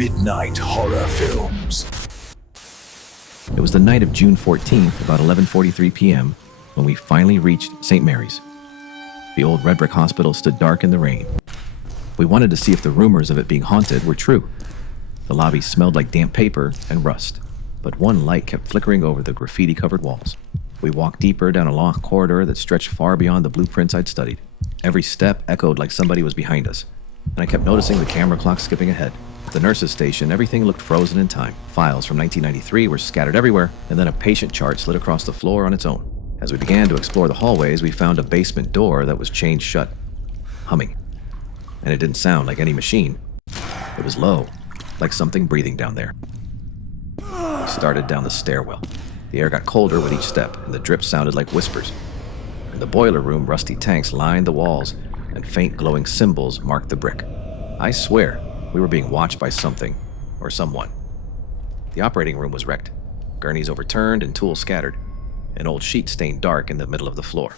midnight horror films. It was the night of June 14th, about 11:43 p.m., when we finally reached St. Mary's. The old red brick hospital stood dark in the rain. We wanted to see if the rumors of it being haunted were true. The lobby smelled like damp paper and rust, but one light kept flickering over the graffiti-covered walls. We walked deeper down a long corridor that stretched far beyond the blueprints I'd studied. Every step echoed like somebody was behind us, and I kept noticing the camera clock skipping ahead. At the nurse's station, everything looked frozen in time. Files from 1993 were scattered everywhere, and then a patient chart slid across the floor on its own. As we began to explore the hallways, we found a basement door that was chained shut, humming. And it didn't sound like any machine. It was low, like something breathing down there. We started down the stairwell. The air got colder with each step, and the drips sounded like whispers. In the boiler room, rusty tanks lined the walls, and faint glowing symbols marked the brick. I swear, we were being watched by something, or someone. The operating room was wrecked. Gurneys overturned and tools scattered. An old sheet stained dark in the middle of the floor.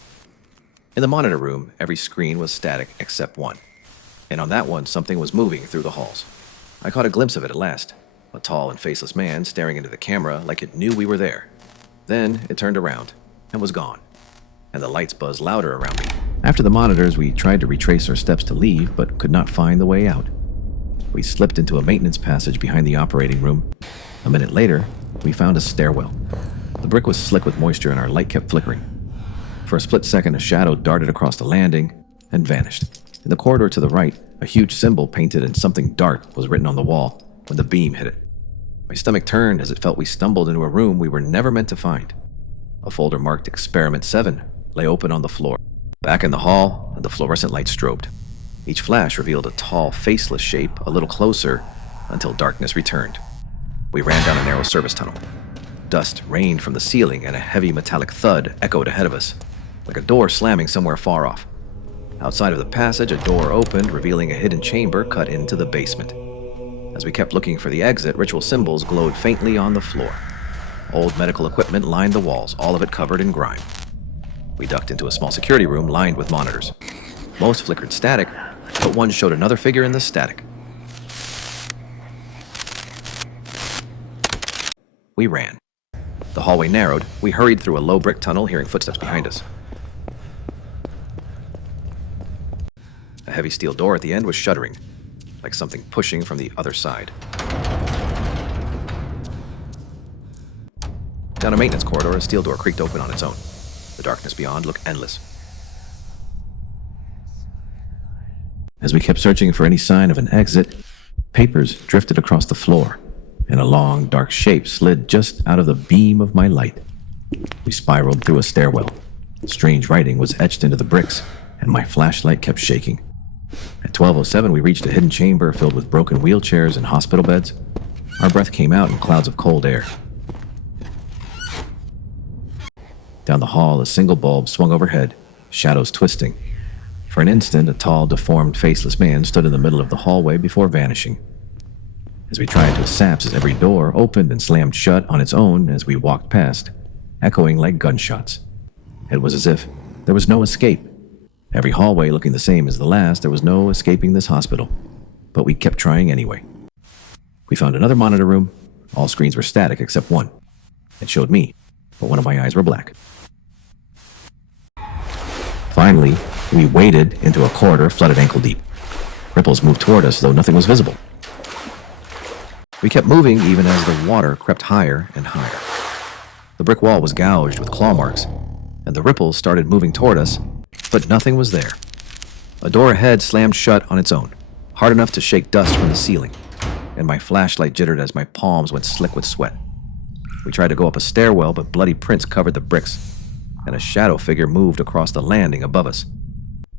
In the monitor room, every screen was static except one. And on that one, something was moving through the halls. I caught a glimpse of it at last. A tall and faceless man staring into the camera like it knew we were there. Then it turned around and was gone, and the lights buzzed louder around me. After the monitors, we tried to retrace our steps to leave, but could not find the way out. We slipped into a maintenance passage behind the operating room. A minute later, we found a stairwell. The brick was slick with moisture and our light kept flickering. For a split second, a shadow darted across the landing and vanished. In the corridor to the right, a huge symbol painted in something dark was written on the wall when the beam hit it. My stomach turned as it felt we stumbled into a room we were never meant to find. A folder marked Experiment 7 lay open on the floor. Back in the hall, the fluorescent light strobed. Each flash revealed a tall, faceless shape a little closer until darkness returned. We ran down a narrow service tunnel. Dust rained from the ceiling and a heavy metallic thud echoed ahead of us, like a door slamming somewhere far off. Outside of the passage, a door opened, revealing a hidden chamber cut into the basement. As we kept looking for the exit, ritual symbols glowed faintly on the floor. Old medical equipment lined the walls, all of it covered in grime. We ducked into a small security room lined with monitors. Most flickered static, but one showed another figure in the static. We ran. The hallway narrowed. We hurried through a low brick tunnel, hearing footsteps behind us. A heavy steel door at the end was shuddering, like something pushing from the other side. Down a maintenance corridor, a steel door creaked open on its own. The darkness beyond looked endless. As we kept searching for any sign of an exit, papers drifted across the floor, and a long, dark shape slid just out of the beam of my light. We spiraled through a stairwell. Strange writing was etched into the bricks, and my flashlight kept shaking. At 12:07, we reached a hidden chamber filled with broken wheelchairs and hospital beds. Our breath came out in clouds of cold air. Down the hall, a single bulb swung overhead, shadows twisting. For an instant, a tall, deformed, faceless man stood in the middle of the hallway before vanishing. As we tried to synapse, every door opened and slammed shut on its own as we walked past, echoing like gunshots. It was as if there was no escape. Every hallway looking the same as the last, there was no escaping this hospital. But we kept trying anyway. We found another monitor room. All screens were static except one. It showed me, but one of my eyes were black. Finally, we waded into a corridor flooded ankle deep. Ripples moved toward us, though nothing was visible. We kept moving even as the water crept higher and higher. The brick wall was gouged with claw marks, and the ripples started moving toward us, but nothing was there. A door ahead slammed shut on its own, hard enough to shake dust from the ceiling, and my flashlight jittered as my palms went slick with sweat. We tried to go up a stairwell, but bloody prints covered the bricks, and a shadow figure moved across the landing above us.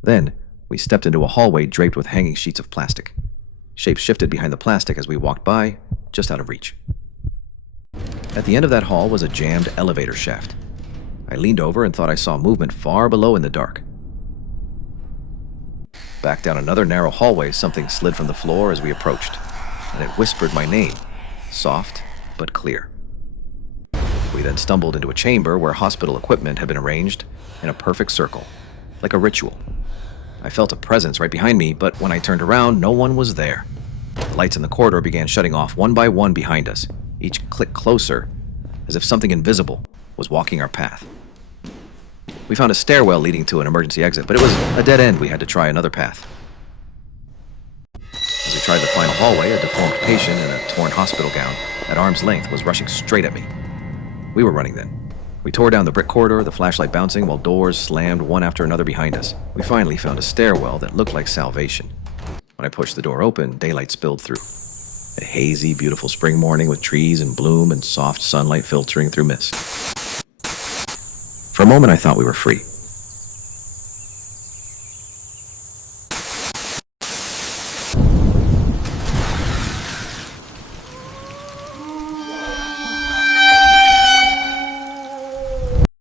Then, we stepped into a hallway draped with hanging sheets of plastic. Shapes shifted behind the plastic as we walked by, just out of reach. At the end of that hall was a jammed elevator shaft. I leaned over and thought I saw movement far below in the dark. Back down another narrow hallway, something slid from the floor as we approached, and it whispered my name, soft but clear. We then stumbled into a chamber where hospital equipment had been arranged in a perfect circle, like a ritual. I felt a presence right behind me, but when I turned around, no one was there. The lights in the corridor began shutting off one by one behind us, each click closer, as if something invisible was walking our path. We found a stairwell leading to an emergency exit, but it was a dead end. We had to try another path. As we tried the final hallway, a deformed patient in a torn hospital gown at arm's length was rushing straight at me. We were running then. We tore down the brick corridor, the flashlight bouncing while doors slammed one after another behind us. We finally found a stairwell that looked like salvation. When I pushed the door open, daylight spilled through. A hazy, beautiful spring morning with trees in bloom and soft sunlight filtering through mist. For a moment, I thought we were free.